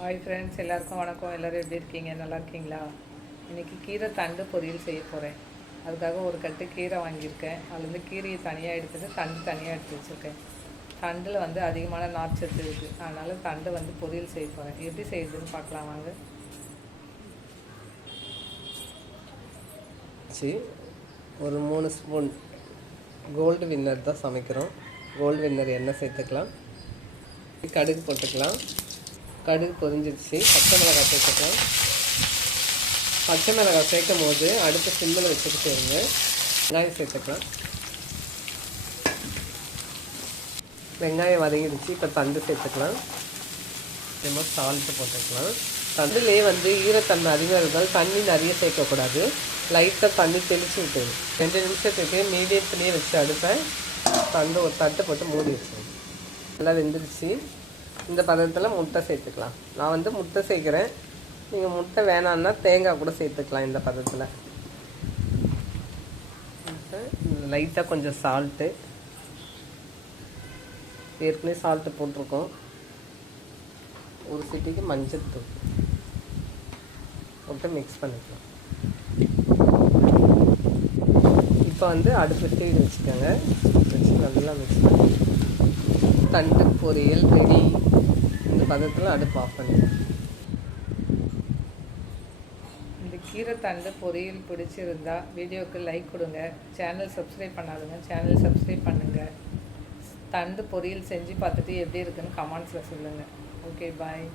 Hi friends, எல்லாருக்கும் வணக்கம். எல்லோரும் எப்படி இருக்கீங்க? நல்லா இருக்கீங்களா? இன்றைக்கி கீரை தண்டு பொரியல் செய்ய போகிறேன். அதுக்காக ஒரு கட்டு கீரை வாங்கியிருக்கேன். அதுலேருந்து கீரையை தனியாக எடுத்துட்டு தண்டு தனியாக எடுத்து வச்சுருக்கேன். தண்டில் வந்து அதிகமான நார்ச்சத்து இருக்குது. அதனால் தண்டு வந்து பொரியல் செய்ய போகிறேன். எப்படி செய்யுதுன்னு பார்க்கலாம் வாங்க. ஒரு 3 ஸ்பூன் கோல்டு வின்னர் தான் சமைக்கிறோம். கோல்டு வின்னர் எண்ணெய் சேர்த்துக்கலாம். கடுகு போட்டுக்கலாம். கடுகு பொரிஞ்சிடுச்சு. பச்சை மிளகாய் சேர்த்துக்கலாம். பச்சை மிளகாய் சேர்க்கும் போது அடுத்த சிம்மில் வச்சுட்டு செய்யுங்க. வெங்காயம் சேர்த்துக்கலாம். வெங்காயம் வதங்கிடுச்சு. இப்போ தண்டு சேர்த்துக்கலாம். கொஞ்சமாக சால்ட்டு போட்டுக்கலாம். தண்டுலேயே வந்து ஈரத்தன்மை அதிகம் இருந்தால் தண்ணி நிறைய சேர்க்கக்கூடாது. லைட்டாக தண்ணி தெளித்து விட்டுருங்க. 2 நிமிஷத்துக்கு மீடியத்துலேயே வச்சு அடுப்பேன். தண்டு ஒரு தட்டு போட்டு மூடி வச்சுருங்க. நல்லா வெந்துடுச்சு. இந்த பதத்தில் முட்டை சேர்த்துக்கலாம். நான் வந்து முட்டை சேர்க்குறேன். நீங்கள் முட்டை வேணான்னா தேங்காய் கூட சேர்த்துக்கலாம். இந்த பதத்தில் லைட்டாக கொஞ்சம் சால்ட்டு, ஏற்கனவே சால்ட்டு போட்டிருக்கோம். ஒரு சிட்டிக்கு மஞ்சள் தூள் போட்டு மிக்ஸ் பண்ணிக்கலாம். இப்போ வந்து அடுப்பு சைடு வச்சுக்கோங்க. வச்சு நல்லா மிக்ஸ் பண்ணி தண்டு பொரியல் ரெடி. இந்த பதத்தில் அடுப்பு ஆஃப் பண்ணிக்கலாம். இந்த கீரை தண்டு பொரியல் பிடிச்சிருந்தா வீடியோவுக்கு லைக் கொடுங்க. சேனல் சப்ஸ்கிரைப் பண்ணாதுங்க, சேனல் சப்ஸ்கிரைப் பண்ணுங்கள். தண்டு பொரியல் செஞ்சு பார்த்துட்டு எப்படி இருக்குன்னு கமெண்ட்ஸில் சொல்லுங்கள். ஓகே, பாய்.